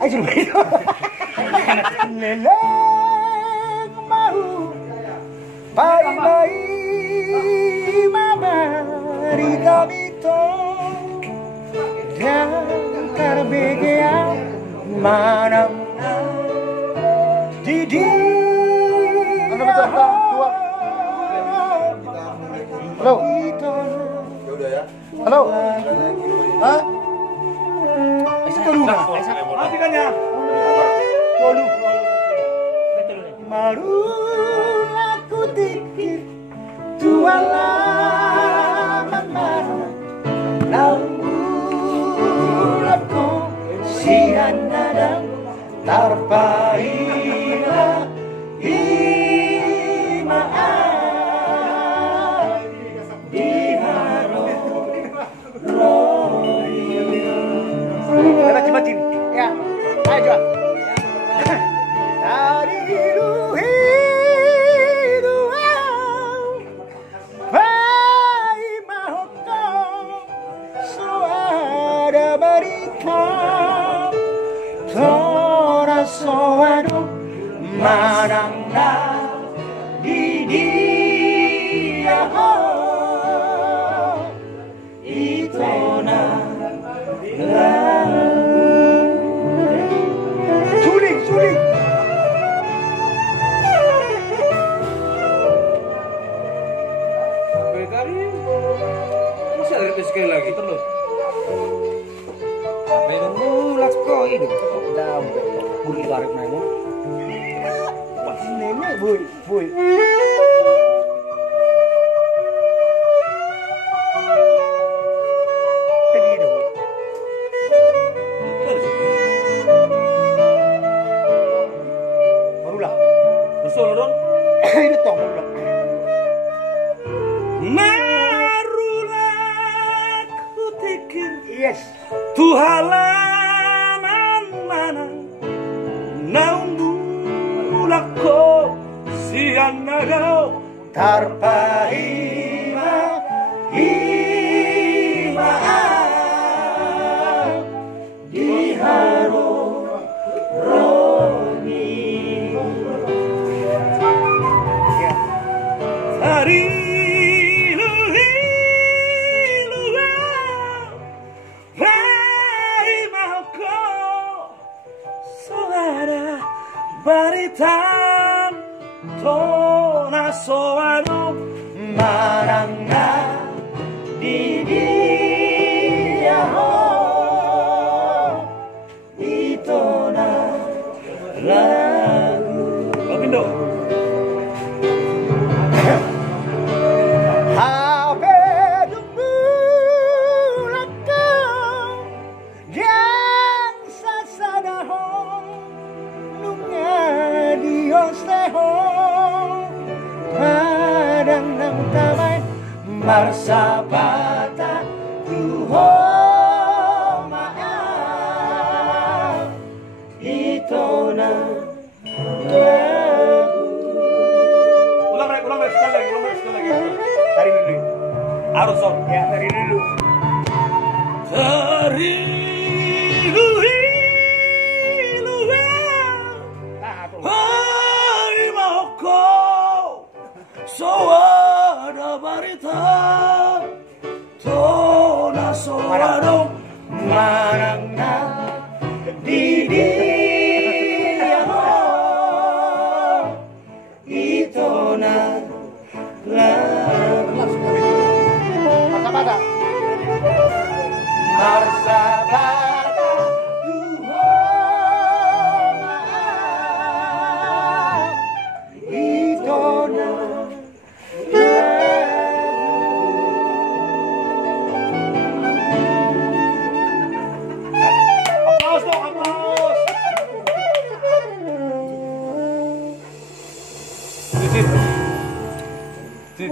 Ayo itu. Leleng mau pai mama rigamito dan terbegea manang di halo. Halo. Hah? Matikannya. Tolu. Maru aku tikir tuala mana nampulaku sian nadang tarpaina imaan diharo Kita cepatin ya. Ayo coba. Dari manangna di dia itona suling Bekari masih ada sekali lagi terus let's go ini udah buri tarik nanya nenek boy barulah betul dong itu tong barulah marulah ku tikir yes tu halaman mana naundulako sian nagao tarpaima diharo roni hari baritan tona soano manangna di dia itona lagu Bagindo Habe dumbulakau yang sasadahong Dioseho padang nang tamay marsabata tuho maaf ito na lagu ulang sekali lagi dari dulu harus dong ya dari dulu Hai mauko soada barita tona soado manangna di dia itona lagu marsabata duho maaf itona aplaus dong aplaus Sit. Sit.